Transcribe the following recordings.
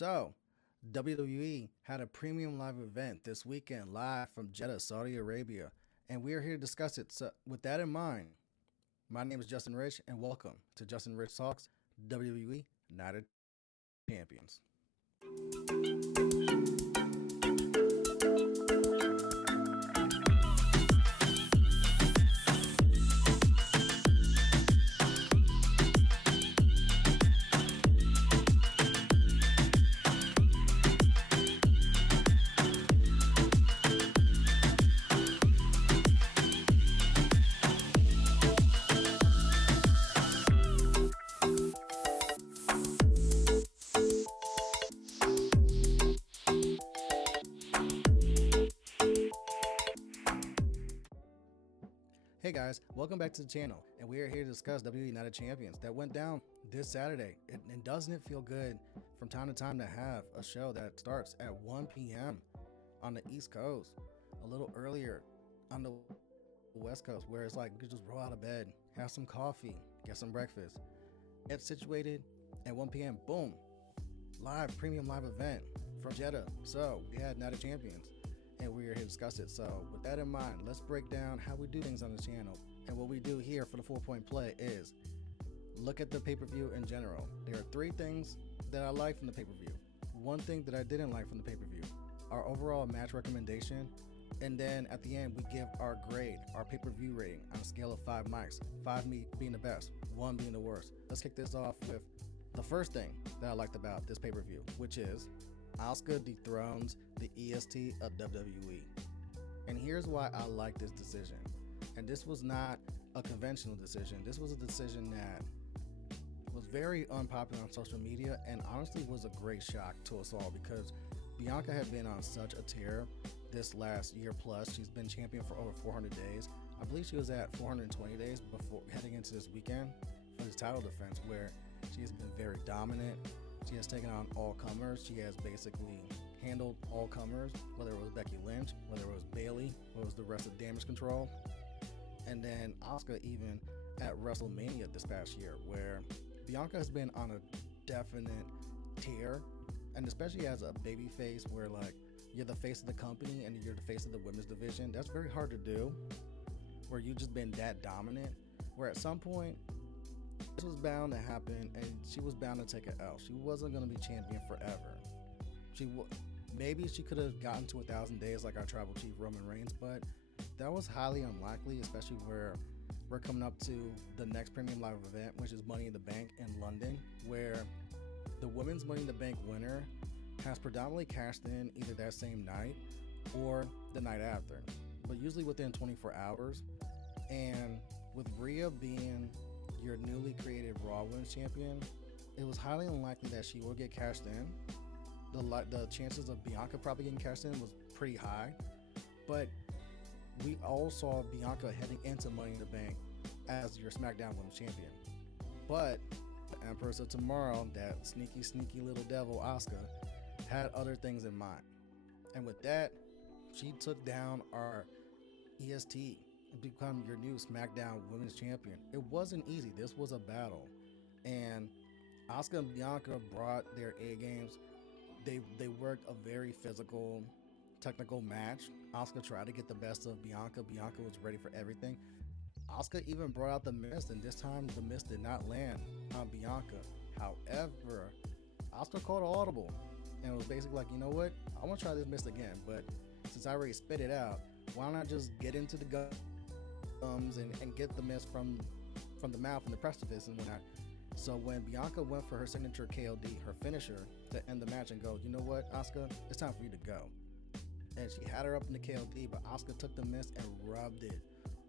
So, WWE had a premium live event this weekend live from Jeddah, Saudi Arabia, and we are here to discuss it. So, with that in mind, my name is JustinRitch, and welcome to JustinRitch Talks WWE Night of Champions. Hey guys, welcome back to the channel, and we are here to discuss WWE Night of Champions that went down this Saturday. And doesn't it feel good from time to time to have a show that starts at 1 p.m. on the East Coast, a little earlier on the West Coast, where it's like you could just roll out of bed, have some coffee, get some breakfast, get situated at 1 p.m. Boom, premium live event from Jeddah. So we had Night of Champions, and we are here to discuss it. So with that in mind, let's break down how we do things on the channel. And what we do here for the 4-point play is look at the pay-per-view in general. There are 3 things that I like from the pay-per-view, 1 thing that I didn't like from the pay-per-view, our overall match recommendation, and then at the end we give our grade, our pay-per-view rating on a scale of 5 mics, 5 being the best, 1 being the worst. Let's kick this off with the first thing that I liked about this pay-per-view, which is Asuka dethrones the EST of WWE. And here's why I like this decision. And this was not a conventional decision. This was a decision that was very unpopular on social media and honestly was a great shock to us all, because Bianca had been on such a tear this last year plus. She's been champion for over 400 days. I believe she was at 420 days before heading into this weekend for this title defense, where she has been very dominant. She has taken on all comers. She has basically handled all comers, whether it was Becky Lynch, whether it was Bayley, whether it was the rest of Damage Control. And then Asuka even at WrestleMania this past year, where Bianca has been on a definite tear, and especially as a baby face, where like you're the face of the company and you're the face of the women's division. That's very hard to do, where you've just been that dominant, where at some point this was bound to happen, and she was bound to take an L. She wasn't going to be champion forever. Maybe she could have gotten to 1,000 days like our tribal chief Roman Reigns, but that was highly unlikely, especially where we're coming up to the next premium live event, which is Money in the Bank in London, where the women's Money in the Bank winner has predominantly cashed in either that same night or the night after, but usually within 24 hours. And with Rhea being your newly created Raw Women's Champion, it was highly unlikely that she will get cashed in. The chances of Bianca probably getting cashed in was pretty high, but we all saw Bianca heading into Money in the Bank as your SmackDown Women's Champion. But the Empress of Tomorrow, that sneaky little devil Asuka, had other things in mind. And with that, she took down our EST and become your new SmackDown Women's Champion. It wasn't easy. This was a battle. And Asuka and Bianca brought their A games. They worked a very physical, technical match. Asuka tried to get the best of Bianca. Bianca was ready for everything. Asuka even brought out the mist, and this time the mist did not land on Bianca. However, Asuka called an audible and was basically like, you know what? I want to try this mist again, but since I already spit it out, why not just get into the gums and get the mist from the mouth and the precipice and whatnot. So when Bianca went for her signature KOD, her finisher, to end the match and go, you know what, Asuka, it's time for you to go. And she had her up in the KOD, but Asuka took the mist and rubbed it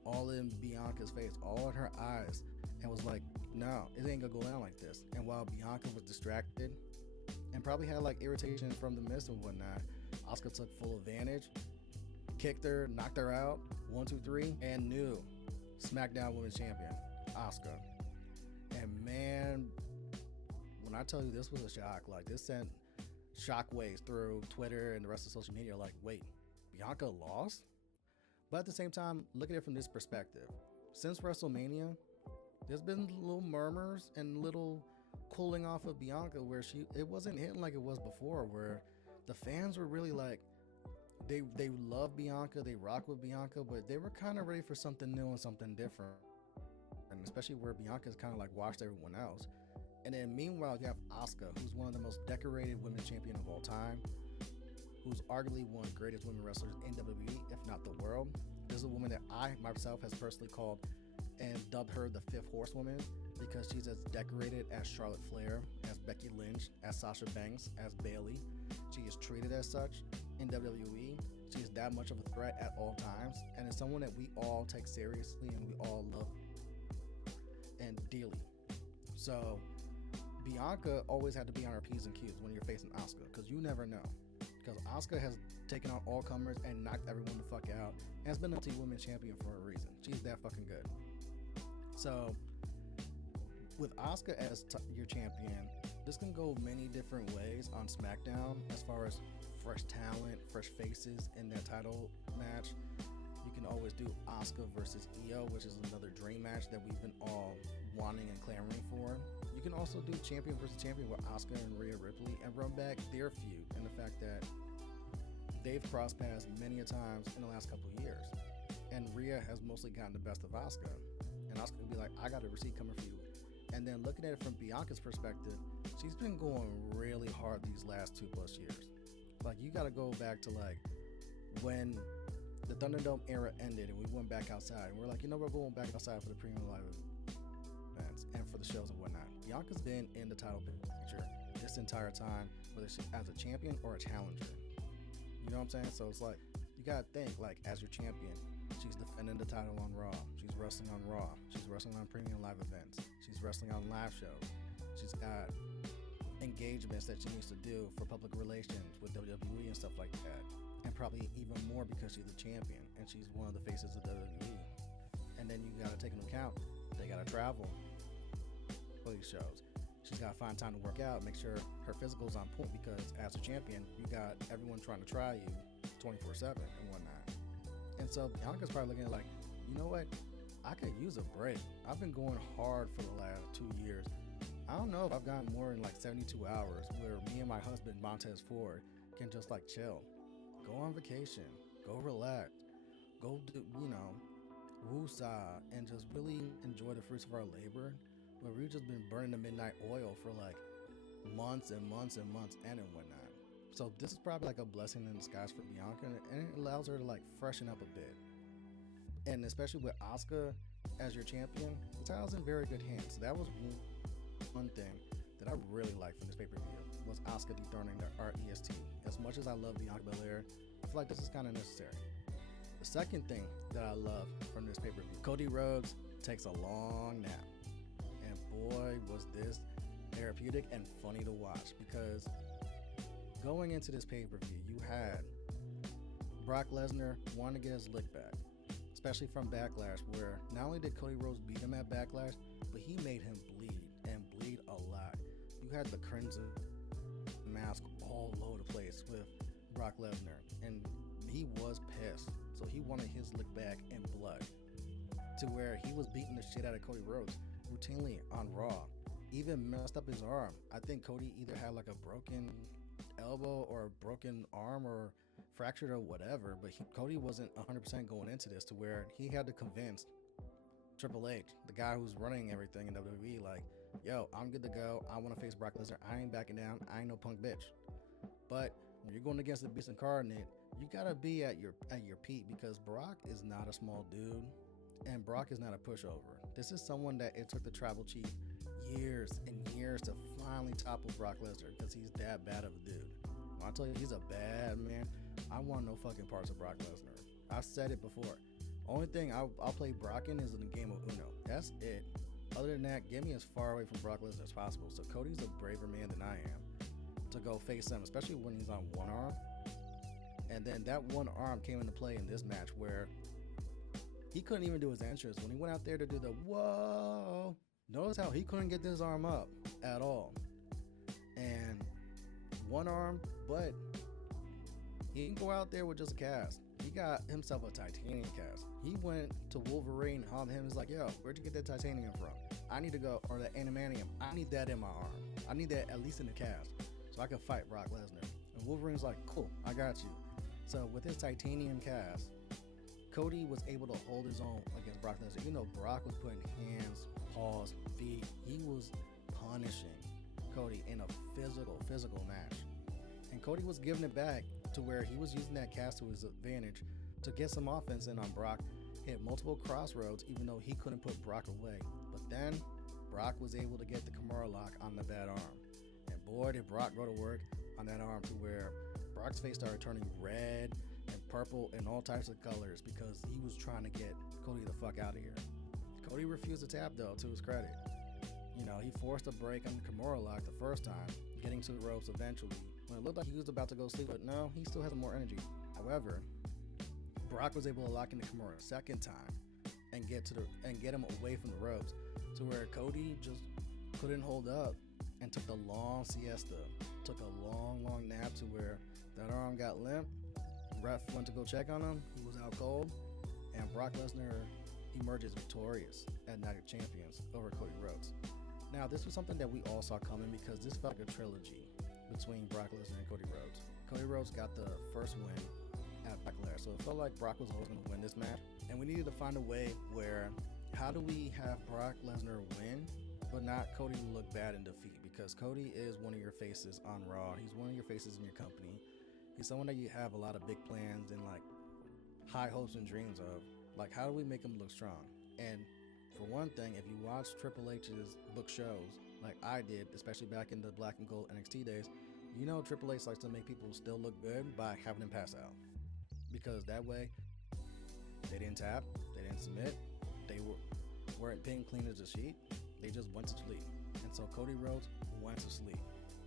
all in Bianca's face, all in her eyes, and was like, no, it ain't gonna go down like this. And while Bianca was distracted and probably had like irritation from the mist and whatnot, Asuka took full advantage, kicked her, knocked her out, 1, 2, 3, and new SmackDown Women's Champion, Asuka. And man, when I tell you this was a shock, like this sent shockwaves through Twitter and the rest of social media, like, wait, Bianca lost? But at the same time, look at it from this perspective. Since WrestleMania, there's been little murmurs and little cooling off of Bianca, where it wasn't hitting like it was before, where the fans were really like, they love Bianca, they rock with Bianca, but they were kind of ready for something new and something different. And especially where Bianca's kind of like washed everyone else. And then meanwhile, you have Asuka, who's one of the most decorated women's champion of all time, who's arguably one of the greatest women wrestlers in WWE, if not the world. This is a woman that I myself has personally called and dubbed her the fifth horsewoman, because she's as decorated as Charlotte Flair, as Becky Lynch, as Sasha Banks, as Bayley. She is treated as such in WWE. She is that much of a threat at all times, and is someone that we all take seriously and we all love and dearly. So Bianca always had to be on her P's and Q's when you're facing Asuka, because you never know. Because Asuka has taken on all comers and knocked everyone the fuck out, and has been a women's champion for a reason. She's that fucking good. So with Asuka as your champion, this can go many different ways on SmackDown as far as fresh talent, fresh faces in that title match. You can always do Asuka versus Io, which is another dream match that we've been all wanting and clamoring for. You can also do champion versus champion with Asuka and Rhea Ripley and run back their feud, and the fact that they've crossed paths many a times in the last couple of years. And Rhea has mostly gotten the best of Asuka. And Asuka can be like, I got a receipt coming for you. And then looking at it from Bianca's perspective, she's been going really hard these last 2+ years. Like, you got to go back to like when the Thunderdome era ended and we went back outside. And we're like, you know, we're going back outside for the premium live events and for the shows and whatnot. Bianca's been in the title picture this entire time, whether she's as a champion or a challenger. You know what I'm saying? So it's like, you got to think, like, as your champion, she's defending the title on Raw. She's wrestling on Raw. She's wrestling on premium live events. She's wrestling on live shows. She's got engagements that she needs to do for public relations with WWE and stuff like that. And probably even more because she's the champion and she's one of the faces of WWE. And then you got to take into account, they got to travel for these shows. She's got to find time to work out, make sure her physical's on point, because as a champion, you got everyone trying to try you 24/7 and whatnot. And so Bianca's probably looking at like, you know what? I could use a break. I've been going hard for the last 2 years. I don't know if I've gotten more than like 72 hours where me and my husband, Montez Ford, can just like chill. Go on vacation. Go relax. Go do, woosah, and just really enjoy the fruits of our labor. Where we've just been burning the midnight oil for like months and months and months and whatnot. So this is probably like a blessing in disguise for Bianca, and it allows her to like freshen up a bit. And especially with Asuka as your champion, the title's in very good hands. So that was one thing that I really liked from this pay-per-view, was Asuka dethroning the REST. As much as I love Bianca Belair, I feel like this is kind of necessary. The second thing that I love from this pay-per-view, Cody Rhodes takes a long nap. And boy, was this therapeutic and funny to watch, because going into this pay-per-view, you had Brock Lesnar wanting to get his lick back, especially from Backlash, where not only did Cody Rhodes beat him at Backlash, but he made him bleed, and bleed a lot. You had the crimson mask all over the place with Brock Lesnar, and he was pissed. So he wanted his lick back in blood, to where he was beating the shit out of Cody Rhodes routinely on Raw. Even messed up his arm. I think Cody either had like a broken elbow or a broken arm or fractured or whatever, but Cody wasn't 100% going into this, to where he had to convince Triple H, the guy who's running everything in WWE, like, yo, I'm good to go. I want to face Brock Lesnar. I ain't backing down. I ain't no punk bitch. But when you're going against the Beast Incarnate, you gotta be at your peak, because Brock is not a small dude, and Brock is not a pushover. This is someone that it took the tribal chief years and years to finally topple Brock Lesnar, because he's that bad of a dude. When I tell you he's a bad man, I want no fucking parts of Brock Lesnar. I've said it before. Only thing I'll play Brock in is in the game of Uno. That's it. Other than that, get me as far away from Brock Lesnar as possible. So Cody's a braver man than I am to go face him, especially when he's on one arm. And then that one arm came into play in this match, where he couldn't even do his entrance. When he went out there to do the whoa, notice how he couldn't get this arm up at all. And one arm, but he didn't go out there with just a cast. He got himself a titanium cast. He went to Wolverine, hauled him. He's like, yo, where'd you get that titanium from? I need to go, or the animanium, I need that in my arm. I need that at least in the cast, so I can fight Brock Lesnar. And Wolverine's like, cool, I got you. So with his titanium cast, Cody was able to hold his own against Brock Lesnar. You know, Brock was putting hands, paws, feet. He was punishing Cody in a physical match. And Cody was giving it back to where he was using that cast to his advantage to get some offense in on Brock. Hit multiple crossroads, even though he couldn't put Brock away. But then Brock was able to get the Kimura lock on the bad arm. And boy, did Brock go to work on that arm to where Brock's face started turning red and purple and all types of colors because he was trying to get Cody the fuck out of here. Cody refused to tap though, to his credit. You know, he forced a break on the Kimura lock the first time, getting to the ropes eventually, when it looked like he was about to go sleep, but no, he still has more energy. However, Brock was able to lock in the Kimura a second time and get him away from the ropes, to where Cody just couldn't hold up and took a long siesta, took a long nap to where that arm got limp. Ref went to go check on him. He was out cold, and Brock Lesnar emerges victorious at Night of Champions over Cody Rhodes. Now, this was something that we all saw coming because this felt like a trilogy between Brock Lesnar and Cody Rhodes. Cody Rhodes got the first win at Belair, so it felt like Brock was always going to win this match. And we needed to find a way where, how do we have Brock Lesnar win, but not Cody look bad in defeat? Because Cody is one of your faces on Raw. He's one of your faces in your company. He's someone that you have a lot of big plans and like high hopes and dreams of. Like, how do we make him look strong? And for one thing, if you watch Triple H's book shows, like I did, especially back in the Black and Gold NXT days, you know Triple H likes to make people still look good by having them pass out. Because that way, they didn't tap, they didn't submit, they weren't pinned clean as a sheet, they just went to sleep. And so Cody Rhodes went to sleep.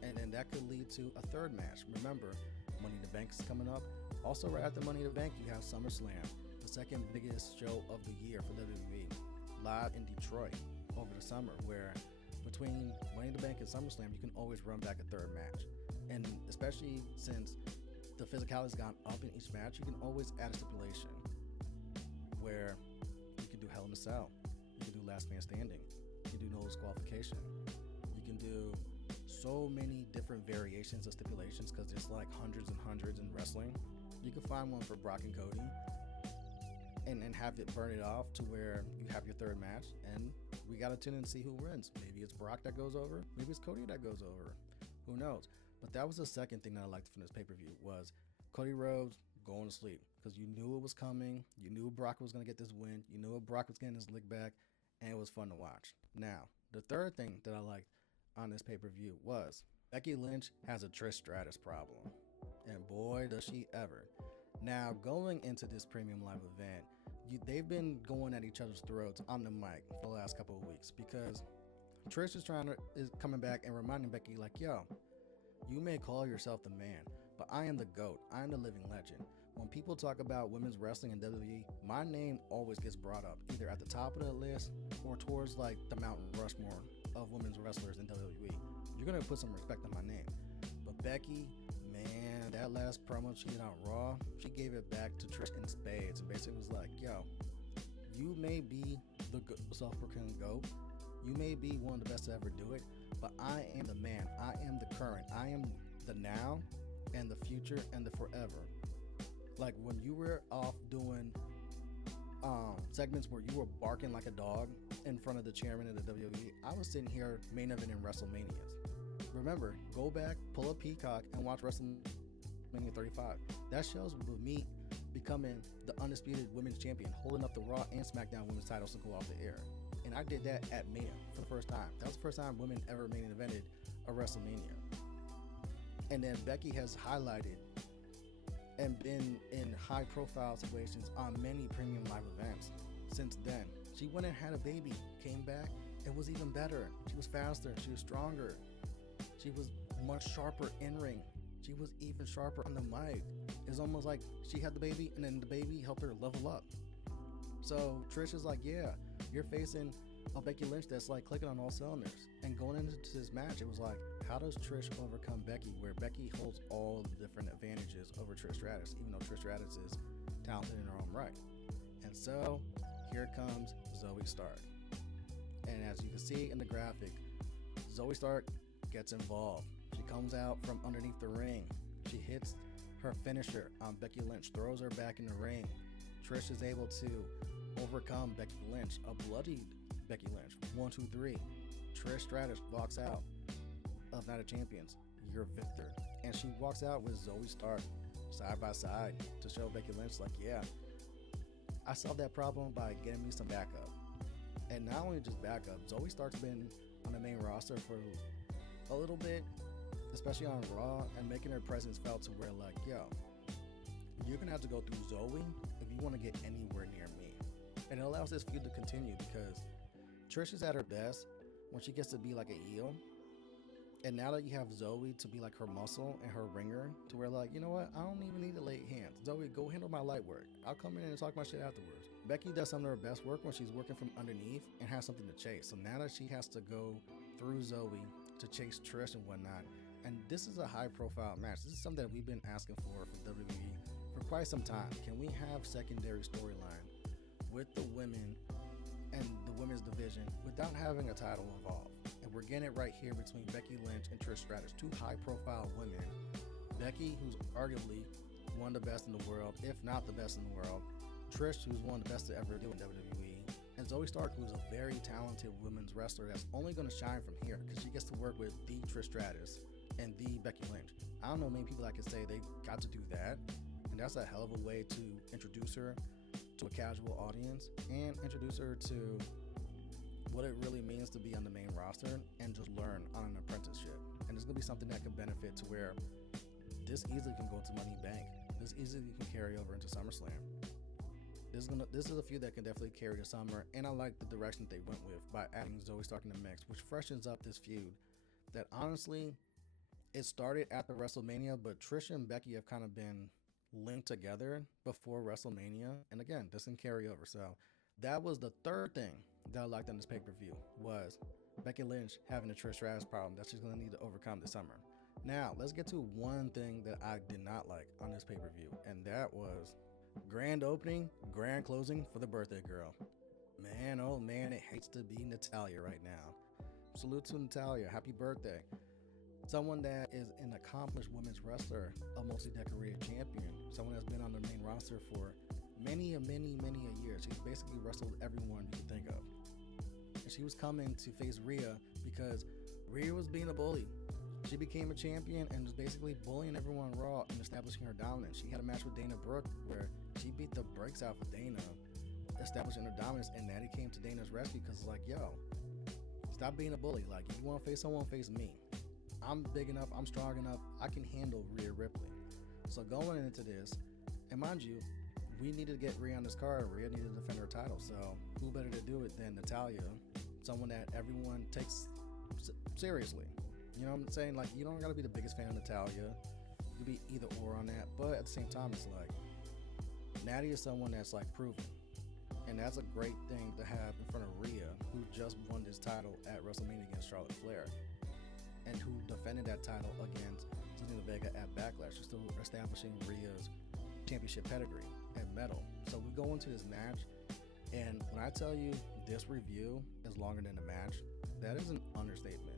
And then that could lead to a third match. Remember, Money in the Bank is coming up. Also, right after Money in the Bank, you have SummerSlam, the second biggest show of the year for WWE, live in Detroit over the summer, where between Money in the Bank and SummerSlam, you can always run back a third match. And especially since the physicality's gone up in each match, you can always add a stipulation where you can do Hell in a Cell, you can do Last Man Standing, you can do no disqualification, you can do so many different variations of stipulations because there's like hundreds and hundreds in wrestling. You can find one for Brock and Cody and have it burn it off to where you have your third match, and we gotta tune in and see who wins. Maybe it's Brock that goes over, maybe it's Cody that goes over, who knows? But that was the second thing that I liked from this pay-per-view was Cody Rhodes going to sleep, because you knew it was coming, you knew Brock was gonna get this win, you knew Brock was getting his lick back, and it was fun to watch. Now, the third thing that I liked on this pay-per-view was Becky Lynch has a Trish Stratus problem, and boy does she ever. Now, going into this premium live event, they've been going at each other's throats on the mic for the last couple of weeks, because Trish is coming back and reminding Becky like, yo, you may call yourself the man, but I am the GOAT. I am the living legend. When people talk about women's wrestling in WWE, my name always gets brought up, either at the top of the list or towards like the Mount Rushmore of women's wrestlers in WWE. You're gonna put some respect on my name. But Becky, man, that last promo she did on Raw, she gave it back to Trish in spades and basically was like, yo, you may be the self-proclaimed GOAT, you may be one of the best to ever do it, but I am the man. I am the current. I am the now and the future and the forever. Like when you were off doing segments where you were barking like a dog in front of the chairman of the WWE, I was sitting here main eventing WrestleManias. Remember, go back, pull up Peacock, and watch WrestleMania 35. That shows with me becoming the undisputed women's champion, holding up the Raw and SmackDown women's titles to go off the air. And I did that at Mania for the first time. That was the first time women ever main evented a WrestleMania. And then Becky has highlighted and been in high profile situations on many premium live events since then. She went and had a baby, came back, it was even better. She was faster, she was stronger, she was much sharper in ring, she was even sharper on the mic. It's almost like she had the baby and then the baby helped her level up. So Trish is like, yeah, you're facing a Becky Lynch that's like clicking on all cylinders. And going into this match, it was like, how does Trish overcome Becky, where Becky holds all of the different advantages over Trish Stratus, even though Trish Stratus is talented in her own right. And so here comes Zoe Stark. And as you can see in the graphic, Zoe Stark gets involved. She comes out from underneath the ring. She hits her finisher on Becky Lynch, throws her back in the ring. Trish is able to overcome Becky Lynch, a bloodied Becky Lynch. 1, 2, 3. Trish Stratus walks out of Night of Champions, your victor. And she walks out with Zoe Stark side by side to show Becky Lynch, like, yeah, I solved that problem by getting me some backup. And not only just backup, Zoe Stark's been on the main roster for a little bit, especially on Raw, and making her presence felt to where, like, yo, you're gonna have to go through Zoe if you want to get anywhere near me. And it allows this feud to continue because Trish is at her best when she gets to be like a heel. And now that you have Zoe to be like her muscle and her ringer, to where, like, you know what, I don't even need to lay hands. Zoe, go handle my light work. I'll come in and talk my shit afterwards. Becky does some of her best work when she's working from underneath and has something to chase. So now that she has to go through Zoe to chase Trish and whatnot, and this is a high profile match. This is something that we've been asking for WWE for quite some time. Can we have secondary storyline with the women and the women's division without having a title involved? And we're getting it right here between Becky Lynch and Trish Stratus, two high-profile women. Becky, who's arguably one of the best in the world, if not the best in the world. Trish, who's one of the best to ever do in WWE. And Zoe Stark, who's a very talented women's wrestler that's only going to shine from here because she gets to work with the Trish Stratus and the Becky Lynch. I don't know many people that can say they got to do that. And that's a hell of a way to introduce her to a casual audience and introduce her to what it really means to be on the main roster and just learn on an apprenticeship. And it's going to be something that can benefit to where this easily can go to Money Bank. This easily can carry over into SummerSlam. This is a feud that can definitely carry the summer, and I like the direction they went with by adding Zoe Stark in the mix, which freshens up this feud that honestly, it started after WrestleMania, but Trish and Becky have kind of been linked together before WrestleMania. And again, this can carry over. So that was the third thing that I liked on this pay-per-view, was Becky Lynch having a Trish Stratus problem that she's going to need to overcome this summer. Now, let's get to one thing that I did not like on this pay-per-view, and that was grand opening, grand closing for the birthday girl. Man, oh man, it hates to be Natalya right now. Salute to Natalya. Happy birthday. Someone that is an accomplished women's wrestler, a multi-decorated champion, someone that's been on the main roster for many a years. She's basically wrestled everyone you can think of. And she was coming to face Rhea because Rhea was being a bully. She became a champion and was basically bullying everyone on Raw and establishing her dominance. She had a match with Dana Brooke where she beat the brakes out of Dana, establishing her dominance, and Natty came to Dana's rescue because it's like, yo, stop being a bully. Like, if you want to face someone, face me. I'm big enough, I'm strong enough, I can handle Rhea Ripley. So going into this, and mind you, we needed to get Rhea on this card. Rhea needed to defend her title. So who better to do it than Natalya, someone that everyone takes seriously. You know what I'm saying? Like, you don't got to be the biggest fan of Natalya. You can be either or on that. But at the same time, it's like, Natty is someone that's like proven. And that's a great thing to have in front of Rhea, who just won this title at WrestleMania against Charlotte Flair, and who defended that title against Zelina Vega at Backlash. She's still establishing Rhea's championship pedigree and medal. So we go into this match, and when I tell you this review is longer than the match, that is an understatement.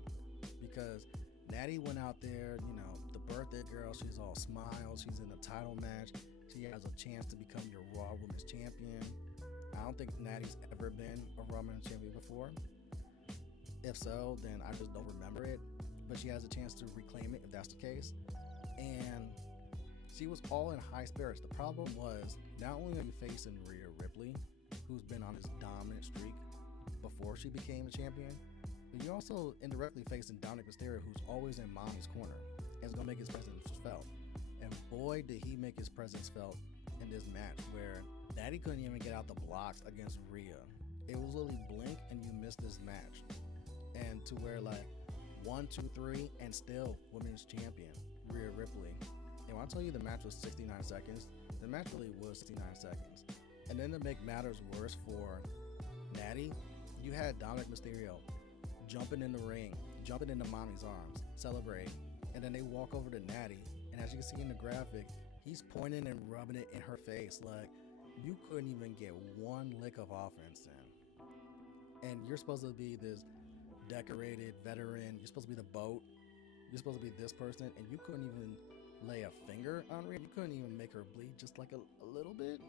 Because Natty went out there, you know, the birthday girl, she's all smiles, she's in a title match, she has a chance to become your Raw Women's Champion. I don't think Natty's ever been a Raw Women's Champion before. If so, then I just don't remember it. But she has a chance to reclaim it if that's the case. And she was all in high spirits. The problem was, not only are you facing Rhea Ripley, who's been on this dominant streak before she became a champion, but you're also indirectly facing Dominik Mysterio, who's always in mommy's corner and is going to make his presence felt. And boy, did he make his presence felt in this match, where Natty couldn't even get out the blocks against Rhea. It was literally blink and you missed this match. And to where, like, 1, 2, 3, and still women's champion, Rhea Ripley. And when I tell you the match was 69 seconds, the match really was 69 seconds. And then to make matters worse for Natty, you had Dominik Mysterio jumping in the ring, jumping into mommy's arms, celebrating, and then they walk over to Natty, and as you can see in the graphic, he's pointing and rubbing it in her face. Like, you couldn't even get one lick of offense in. and you're supposed to be this decorated veteran. You're supposed to be the boat. You're supposed to be this person, and you couldn't even lay a finger on Rhea. You couldn't even make her bleed just like a little bit.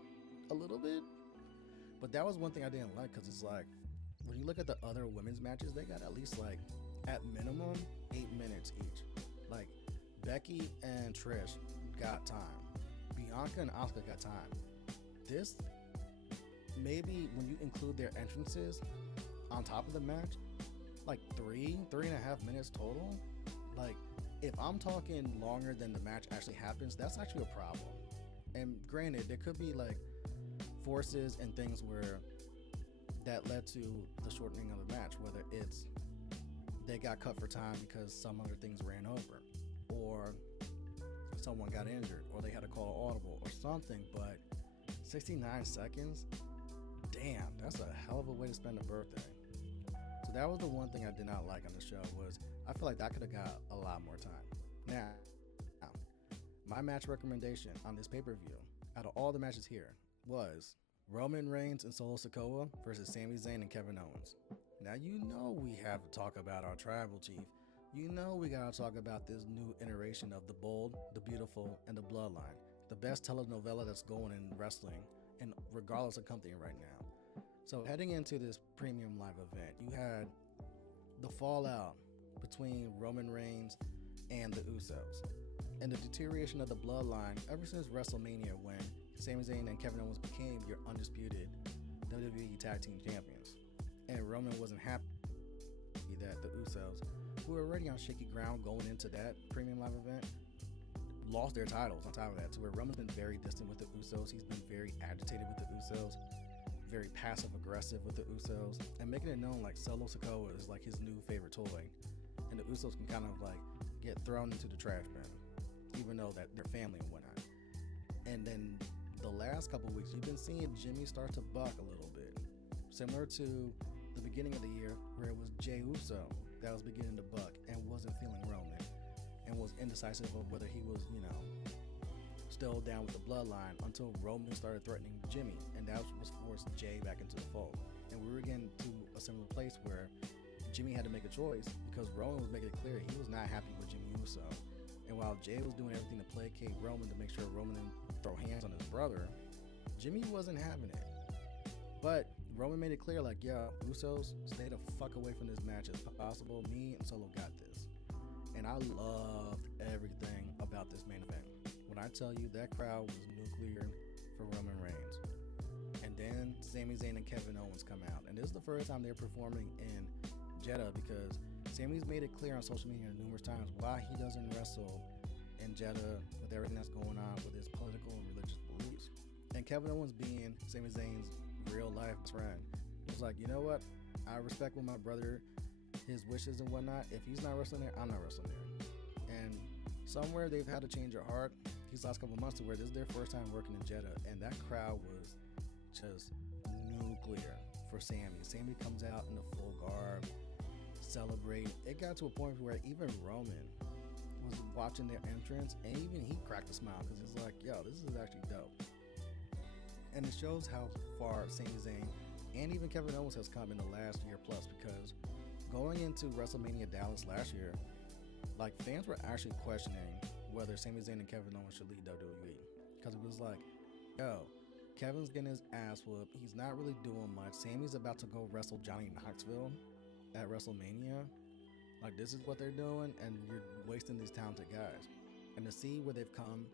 But that was one thing I didn't like, because it's like, when you look at the other women's matches, they got at least like, at minimum, 8 minutes each. Like, Becky and Trish got time. Bianca and Asuka got time. This, maybe when you include their entrances on top of the match, like 3.5 minutes total. Like, if I'm talking longer than the match actually happens, that's actually a problem. And granted, there could be like forces and things where that led to the shortening of the match, whether it's they got cut for time because some other things ran over, or someone got injured, or they had to call an audible or something. But 69 seconds, damn, that's a hell of a way to spend a birthday. So that was the one thing I did not like on the show, was I feel like that could have got a lot more time. Now, my match recommendation on this pay-per-view, out of all the matches here, was Roman Reigns and Solo Sikoa versus Sami Zayn and Kevin Owens. Now, you know we have to talk about our tribal chief. You know we gotta talk about this new iteration of the Bold, the Beautiful, and the Bloodline. The best telenovela that's going in wrestling, and regardless of company right now. So heading into this premium live event, you had the fallout between Roman Reigns and the Usos, and the deterioration of the Bloodline ever since WrestleMania, when Sami Zayn and Kevin Owens became your undisputed WWE Tag Team Champions. And Roman wasn't happy that the Usos, who were already on shaky ground going into that premium live event, lost their titles on top of that, to where Roman's been very distant with the Usos. He's been very agitated with the Usos, very passive aggressive with the Usos, and making it known like Solo Sikoa is like his new favorite toy, and the Usos can kind of like get thrown into the trash bin, even though that they're family and whatnot. And then the last couple weeks, you've been seeing Jimmy start to buck a little bit, similar to the beginning of the year, where it was Jey Uso that was beginning to buck and wasn't feeling Roman, and was indecisive of whether he was, still down with the Bloodline, until Roman started threatening Jimmy, and that was forced Jey back into the fold. And we were getting to a similar place where Jimmy had to make a choice, because Roman was making it clear he was not happy with Jimmy Uso. And while Jey was doing everything to placate Roman, to make sure Roman didn't throw hands on his brother, Jimmy wasn't having it. But Roman made it clear, like, yo, Usos, stay the fuck away from this match as possible. Me and Solo got this. And I loved everything about this main event. When I tell you, that crowd was nuclear for Roman Reigns. And then Sami Zayn and Kevin Owens come out. And this is the first time they're performing in Jeddah, because Sami's made it clear on social media numerous times why he doesn't wrestle in Jeddah with everything that's going on with his political and religious beliefs. And Kevin Owens, being Sami Zayn's real life friend, was like, you know what? I respect what my brother, his wishes and whatnot. If he's not wrestling there, I'm not wrestling there. And somewhere they've had to change their heart these last couple months, to where this is their first time working in Jeddah, and that crowd was just nuclear for Sami. Sami comes out in the full garb, celebrate. It got to a point where even Roman was watching their entrance, and even he cracked a smile, because he's like, yo, this is actually dope. And it shows how far Sami Zayn and even Kevin Owens has come in the last year plus, because going into WrestleMania Dallas last year, like, fans were actually questioning whether Sami Zayn and Kevin Owens should lead WWE, because it was like, yo, Kevin's getting his ass whooped. He's not really doing much. Sami's about to go wrestle Johnny Knoxville at WrestleMania. Like, this is what they're doing, and you're wasting these talented guys. And to see where they've come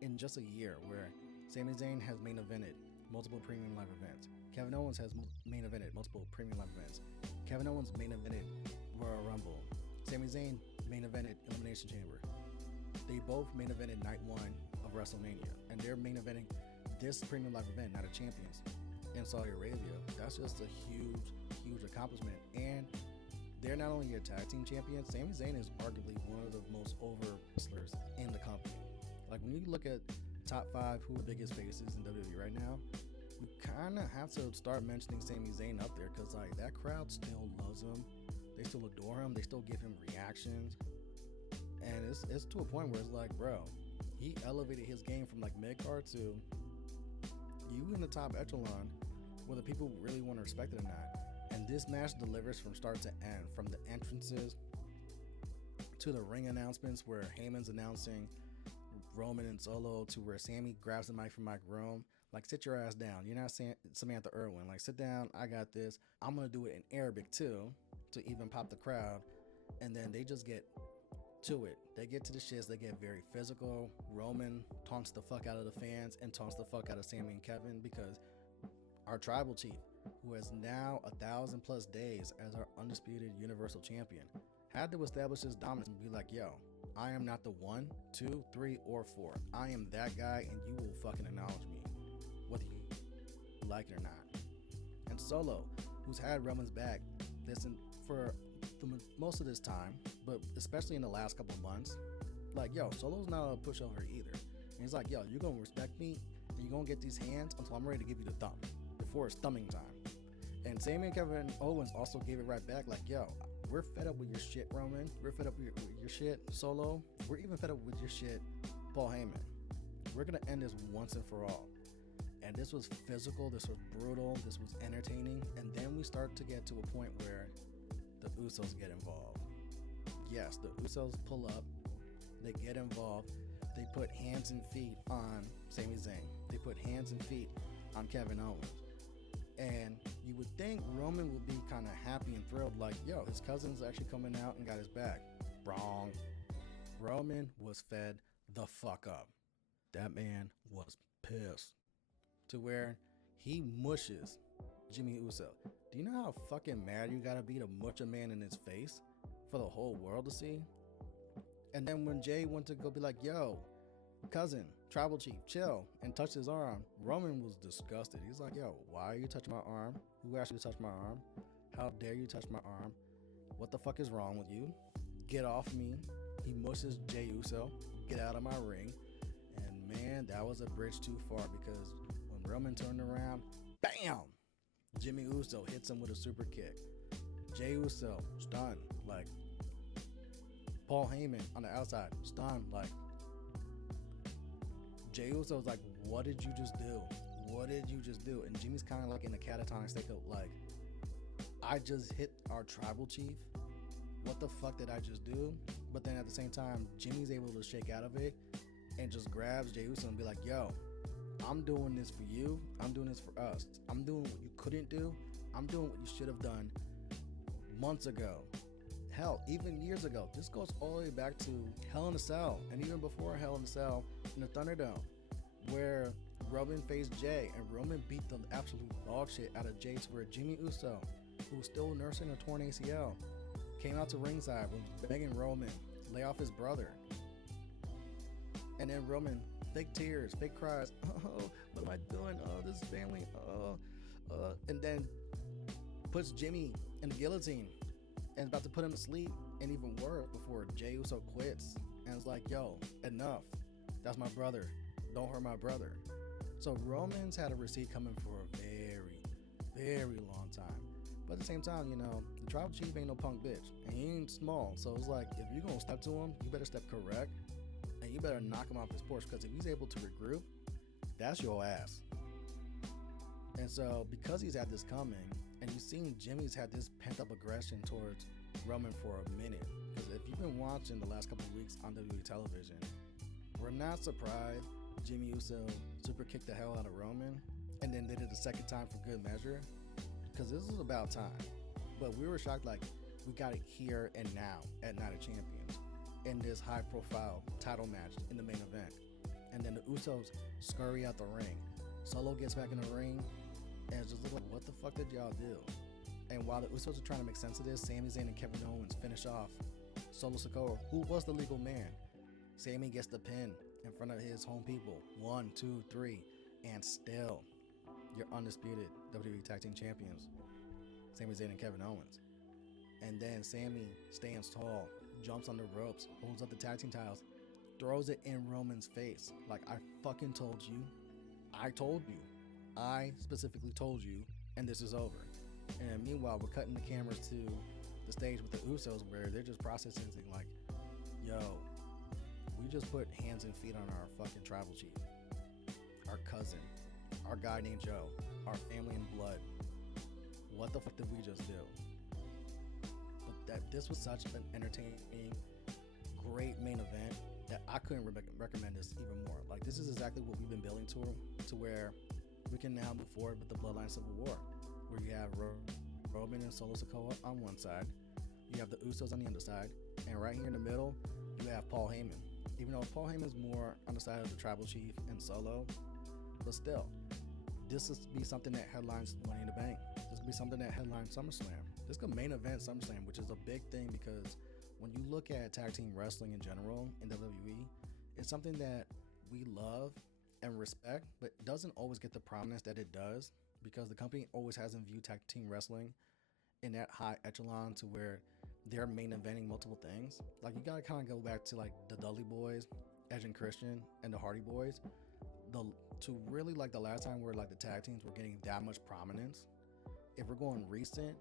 in just a year, where Sami Zayn has main evented multiple premium live events. Kevin Owens has main evented multiple premium live events. Kevin Owens main evented Royal Rumble. Sami Zayn main evented Elimination Chamber. They both main evented night one of WrestleMania, and they're main eventing this premium live event, Night of Champions, in Saudi Arabia. That's just a huge accomplishment. And they're not only your tag team champions, Sami Zayn is arguably one of the most over wrestlers in the company. Like, when you look at top 5 who are the biggest faces in WWE right now, you kind of have to start mentioning Sami Zayn up there, because like, that crowd still loves him. They still adore him. They still give him reactions. And it's to a point where it's like, bro, he elevated his game from like mid-card to you in the top echelon, whether people really want to respect it or not. And this match delivers from start to end, from the entrances to the ring announcements where Heyman's announcing Roman and Solo, to where Sami grabs the mic from Mike Rome. Like, sit your ass down. You're not Samantha Irwin. Like, sit down. I got this. I'm going to do it in Arabic, too, to even pop the crowd. And then they just get to it. They get to the shits. They get very physical. Roman taunts the fuck out of the fans and taunts the fuck out of Sami and Kevin, because our tribal chief, who has now 1,000+ days as our undisputed universal champion, had to establish his dominance and be like, yo, I am not the 1, 2, 3, or 4. I am that guy, and you will fucking acknowledge me, whether you like it or not. And Solo, who's had Roman's back for most of this time, but especially in the last couple of months, like, yo, Solo's not a pushover either. And he's like, yo, you're gonna respect me, and you're gonna get these hands until I'm ready to give you the thumb, before it's thumbing time. And Sami and Kevin Owens also gave it right back, like, yo, we're fed up with your shit, Roman. We're fed up with your shit, Solo. We're even fed up with your shit, Paul Heyman. We're gonna end this once and for all. And this was physical, this was brutal, this was entertaining, and then we start to get to a point where the Usos get involved. Yes, the Usos pull up, they get involved, they put hands and feet on Sami Zayn. They put hands and feet on Kevin Owens. And you would think Roman would be kind of happy and thrilled, like, yo, his cousin's actually coming out and got his back. Wrong. Roman was fed the fuck up. That man was pissed, to where he mushes Jimmy Uso. Do you know how fucking mad you gotta be to mush a man in his face for the whole world to see? And then when Jay went to go be like, yo, cousin, tribal chief, chill, and touched his arm, Roman was disgusted. He's like, yo, why are you touching my arm? Who asked you to touch my arm? How dare you touch my arm? What the fuck is wrong with you? Get off me. He mushes Jey Uso. Get out of my ring. And man, that was a bridge too far, because when Roman turned around, bam! Jimmy Uso hits him with a super kick. Jey Uso stunned, like, Paul Heyman on the outside, stunned, like, Jey Uso's like, what did you just do? What did you just do? And Jimmy's kind of like in a catatonic state of, like, I just hit our tribal chief. What the fuck did I just do? But then at the same time, Jimmy's able to shake out of it and just grabs Jey Uso and be like, yo, I'm doing this for you. I'm doing this for us. I'm doing what you couldn't do. I'm doing what you should have done months ago. Hell, even years ago. This goes all the way back to Hell in a Cell, and even before Hell in a Cell in the Thunderdome, where Roman faced Jay, and Roman beat the absolute dog shit out of Jay, to where Jimmy Uso, who was still nursing a torn ACL, came out to ringside, was begging Roman lay off his brother. And then Roman, fake tears, fake cries, oh, what am I doing? Oh, this is family. And then puts Jimmy in the guillotine and is about to put him to sleep, and even worse, before Jey Uso quits and is like, yo, enough. That's my brother. Don't hurt my brother. So Roman's had a receipt coming for a very, very long time. But at the same time, you know, the tribal chief ain't no punk bitch, and he ain't small. So it's like, if you're gonna step to him, you better step correct, and you better knock him off his porch, because if he's able to regroup, that's your ass. And so because he's had this coming, and you've seen Jimmy's had this pent-up aggression towards Roman for a minute, because if you've been watching the last couple of weeks on WWE television, we're not surprised Jimmy Uso super kicked the hell out of Roman, and then did it a second time for good measure, because this is about time. But we were shocked, like, we got it here and now at Night of Champions, in this high-profile title match in the main event. And then the Usos scurry out the ring. Solo gets back in the ring, and it's just like, what the fuck did y'all do? And while the Usos are trying to make sense of this, Sami Zayn and Kevin Owens finish off Solo Sikoa, who was the legal man. Sami gets the pin in front of his home people. 1, 2, 3, and still, your undisputed WWE Tag Team Champions, Sami Zayn and Kevin Owens. And then Sami stands tall, jumps on the ropes, holds up the tag team titles, throws it in Roman's face. Like, I fucking told you. I told you. I specifically told you, and this is over. And meanwhile, we're cutting the cameras to the stage with the Usos, where they're just processing, like, yo, we just put hands and feet on our fucking tribal chief, our cousin, our guy named Joe, our family in blood. what the fuck did we just do? But this was such an entertaining, great main event that I couldn't recommend this even more. Like, this is exactly what we've been building to where we can now move forward with the Bloodline Civil War, where you have Roman and Solo Sikoa on one side, you have the Usos on the other side, and right here in the middle, you have Paul Heyman. Even though Paul Heyman is more on the side of the Tribal Chief and Solo, but still, this will be something that headlines Money in the Bank. This could be something that headlines SummerSlam. This could main event SummerSlam, which is a big thing because when you look at tag team wrestling in general in WWE, it's something that we love and respect, but doesn't always get the prominence that it does because the company always hasn't viewed tag team wrestling in that high echelon to where they're main eventing multiple things. Like, you gotta kind of go back to like the Dudley Boys, Edge and Christian, and the Hardy Boys, to really like the last time where like the tag teams were getting that much prominence. If we're going recent,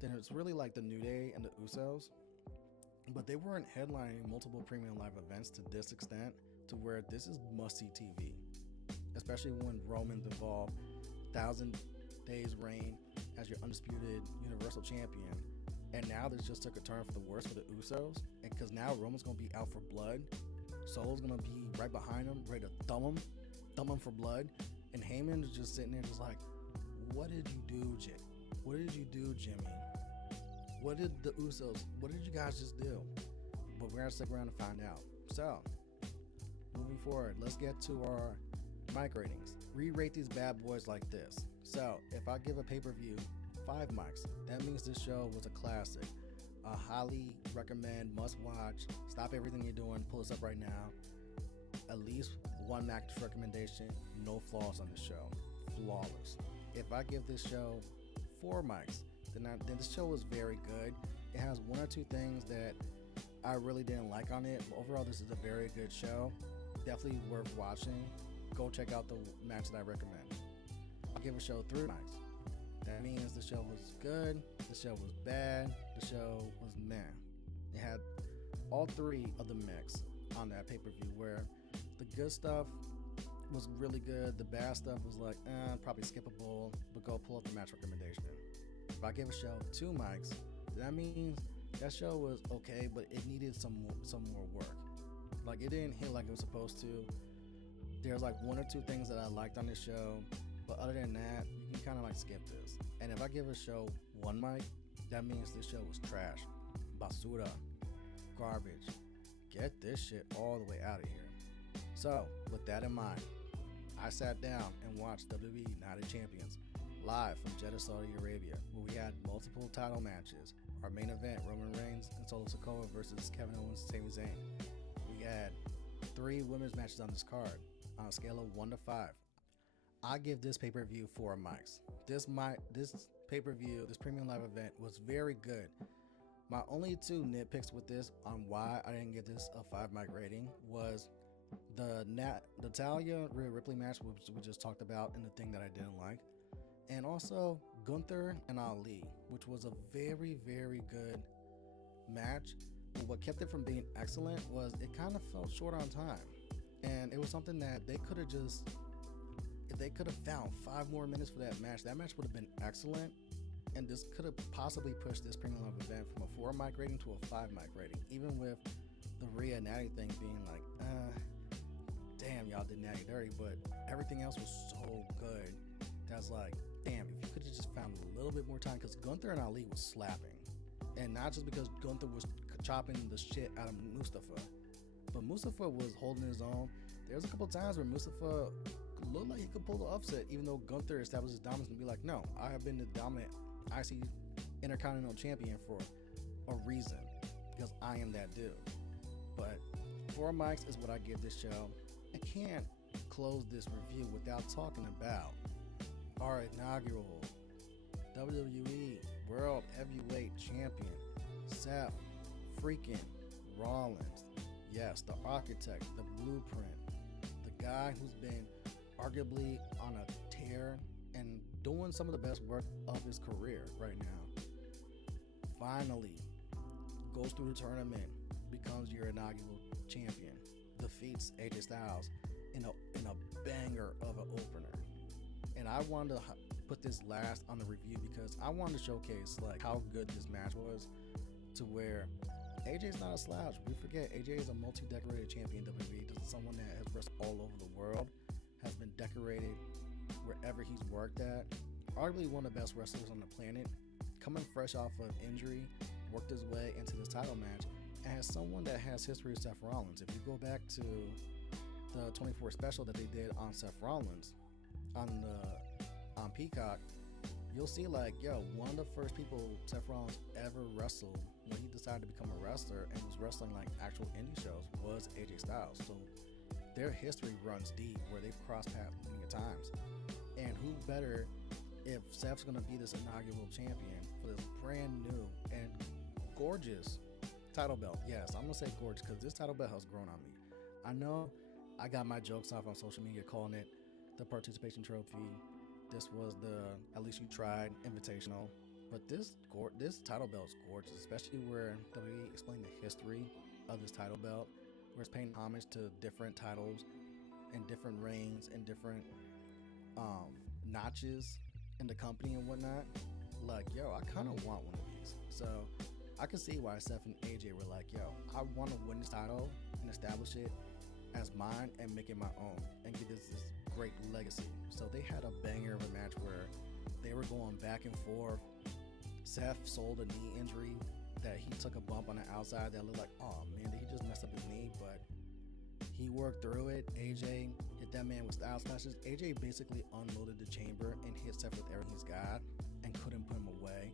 then it's really like the New Day and the Usos, but they weren't headlining multiple premium live events to this extent to where this is must-see TV, especially when Roman's involved, 1,000 days reign as your undisputed Universal Champion, and now this just took a turn for the worse for the Usos, and because now Roman's gonna be out for blood, Solo's gonna be right behind him, ready to thumb him for blood, and Heyman is just sitting there just like, what did you do, What did you do, Jimmy? What did the Usos, what did you guys just do? But we're gonna stick around to find out. So, moving forward, let's get to our mic ratings. Re-rate these bad boys like this. So, if I give a pay-per-view 5 mics, that means this show was a classic. A highly recommend, must watch, stop everything you're doing, pull this up right now. At least 1 max recommendation, no flaws on the show. Flawless. If I give this show 4 mics, then this show was very good. It has 1 or 2 things that I really didn't like on it, but overall this is a very good show. Definitely worth watching. Go check out the match that I recommend. I'll give a show 3 mics. That means the show was good, the show was bad, the show was meh. It had all 3 of the mix on that pay-per-view, where the good stuff was really good, the bad stuff was like, probably skippable, but go pull up the match recommendation. If I give a show 2 mics, that means that show was okay, but it needed some more work. Like, it didn't hit like it was supposed to. There's like 1 or 2 things that I liked on this show, but other than that, you can kind of like skip this. And if I give a show 1 mic, that means this show was trash, basura, garbage. Get this shit all the way out of here. So, with that in mind, I sat down and watched WWE Night of Champions live from Jeddah, Saudi Arabia, where we had multiple title matches. Our main event, Roman Reigns and Solo Sikoa versus Kevin Owens and Sami Zayn. We had 3 women's matches on this card on a scale of 1 to 5. I give this pay-per-view 4 mics. This pay-per-view, this premium live event was very good. My only 2 nitpicks with this on why I didn't give this a 5 mic rating was the Natalya Rhea Ripley match, which we just talked about, and the thing that I didn't like, and also Gunther and Ali, which was a very, very good match. But what kept it from being excellent was it kind of fell short on time, and it was something that they could have just, if they could have found 5 more minutes for that match would have been excellent. And this could have possibly pushed this premium live event from a 4 mic rating to a 5 mic rating, even with the Rhea Natty thing being like, damn, y'all did Natty dirty, but everything else was so good. That's like, damn, if you could have just found a little bit more time, because Gunther and Ali was slapping. And not just because Gunther was chopping the shit out of Mustafa, but Mustafa was holding his own. There's a couple times where Mustafa looked like he could pull the upset, even though Gunther established his dominance and be like, no, I have been the dominant IC Intercontinental Champion for a reason, because I am that dude. But 4 mics is what I give this show. I can't close this review without talking about our inaugural WWE World Heavyweight Champion, Seth freaking Rollins. Yes, the architect, the blueprint, the guy who's been arguably on a tear and doing some of the best work of his career right now. Finally goes through the tournament, becomes your inaugural champion, defeats AJ Styles in a banger of an opener. And I wanted to put this last on the review because I wanted to showcase like how good this match was, to where AJ's not a slouch. We forget AJ is a multi-decorated champion in WWE. This is someone that has wrestled all over the world, has been decorated wherever he's worked at. Arguably one of the best wrestlers on the planet, coming fresh off of injury, worked his way into this title match, and has someone that has history with Seth Rollins. If you go back to the 24 special that they did on Seth Rollins on Peacock, you'll see like, yo, one of the first people Seth Rollins ever wrestled when he decided to become a wrestler and was wrestling like actual indie shows was AJ Styles. So their history runs deep, where they've crossed paths many times. And who better if Seth's gonna be this inaugural champion for this brand new and gorgeous title belt. Yes, I'm gonna say gorgeous because this title belt has grown on me. I know I got my jokes off on social media calling it the participation trophy. This was the at least you tried invitational, but this title belt is gorgeous, especially where WWE explained the history of this title belt, where it's paying homage to different titles and different reigns and different notches in the company and whatnot. Like, yo, I kind of want one of these. So I can see why Seth and AJ were like, yo, I want to win this title and establish it as mine and make it my own and give this great legacy. So they had a banger of a match where they were going back and forth. Seth sold a knee injury that he took a bump on the outside that looked like, oh man, did he just mess up his knee? But he worked through it. AJ hit that man with style slashes. AJ basically unloaded the chamber and hit Seth with everything he's got and couldn't put him away.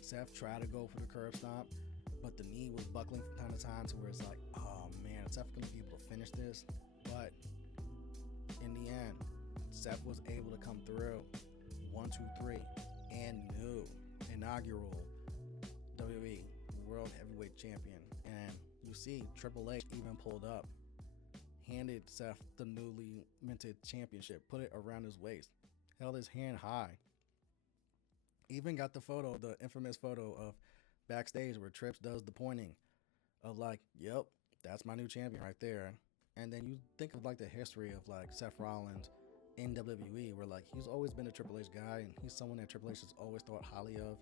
Seth tried to go for the curb stomp, but the knee was buckling from time to time to where it's like, oh man, is Seth gonna be able to finish this? But in the end, Seth was able to come through 1, 2, 3 and new inaugural WWE World Heavyweight Champion. And you see Triple H even pulled up, handed Seth the newly minted championship, put it around his waist, held his hand high, even got the photo, the infamous photo of backstage where Trips does the pointing of like, yep, that's my new champion right there. And then you think of like the history of like Seth Rollins in WWE, where like he's always been a Triple H guy and he's someone that Triple H has always thought highly of,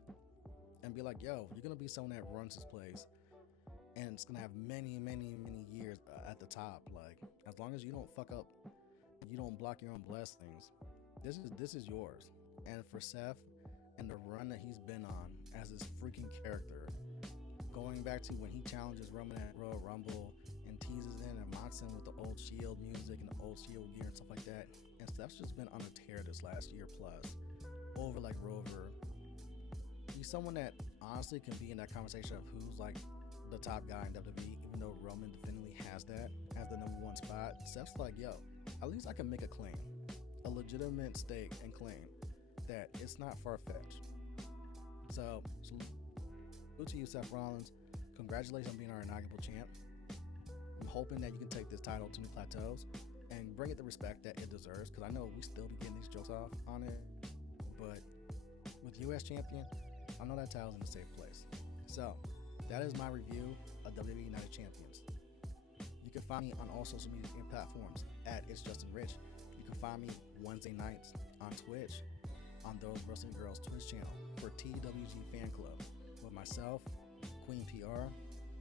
and be like, yo, you're gonna be someone that runs this place and it's gonna have many, many, many years at the top. Like, as long as you don't fuck up, you don't block your own blessings, this is yours. And for Seth and the run that he's been on as this freaking character, going back to when he challenges Roman at Royal Rumble and teases in and mocks him with the old Shield music and the old Shield gear and stuff like that. And Steph's just been on a tear this last year plus, over like Rover. He's someone that honestly can be in that conversation of who's like the top guy in WWE, even though Roman definitely has that as the #1 spot. Steph's like, yo, at least I can make a claim, a legitimate stake and claim that it's not far-fetched. So salute to you, Seth Rollins. Congratulations on being our inaugural champ. I'm hoping that you can take this title to new plateaus and bring it the respect that it deserves, because I know we still be getting these jokes off on it, but with US champion, I know that title's in a safe place. So that is my review of WWE Night of Champions. You can find me on all social media platforms at It's JustinRitch. You can find me Wednesday nights on Twitch on Those Wrestling Girls Twitch channel for TWGFanClub with myself, Queen PR,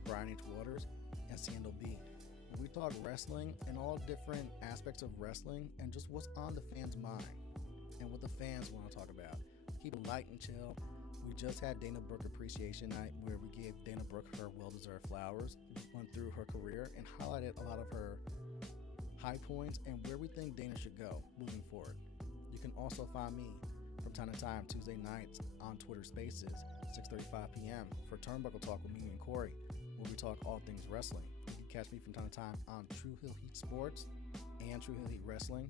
Brian H. Waters, and Seindole B. We talk wrestling and all different aspects of wrestling and just what's on the fans' mind and what the fans want to talk about. Keep it light and chill. We just had Dana Brooke Appreciation Night where we gave Dana Brooke her well-deserved flowers, went through her career, and highlighted a lot of her high points and where we think Dana should go moving forward. You can also find me from time to time Tuesday nights on Twitter Spaces, 6:35 p.m. for Turnbuckle Talk with me and Corey, where we talk all things wrestling. You can catch me from time to time on True Hill Heat Sports and True Hill Heat Wrestling.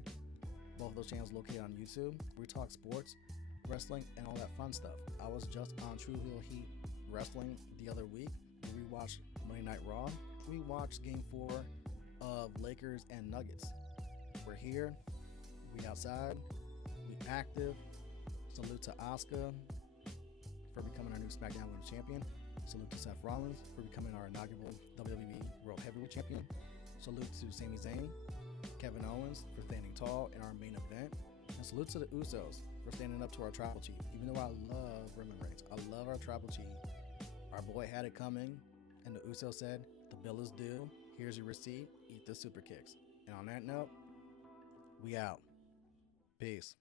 Both of those channels located on YouTube. We talk sports, wrestling, and all that fun stuff. I was just on True Hill Heat Wrestling the other week. We watched Monday Night Raw. We watched Game 4 of Lakers and Nuggets. We're here. We outside. We active. Salute to Asuka for becoming our new SmackDown Women's Champion. Salute to Seth Rollins for becoming our inaugural WWE World Heavyweight Champion. Salute to Sami Zayn, Kevin Owens for standing tall in our main event. And salute to the Usos for standing up to our tribal chief. Even though I love Roman Reigns, I love our tribal chief. Our boy had it coming, and the Usos said, the bill is due. Here's your receipt. Eat the super kicks. And on that note, we out. Peace.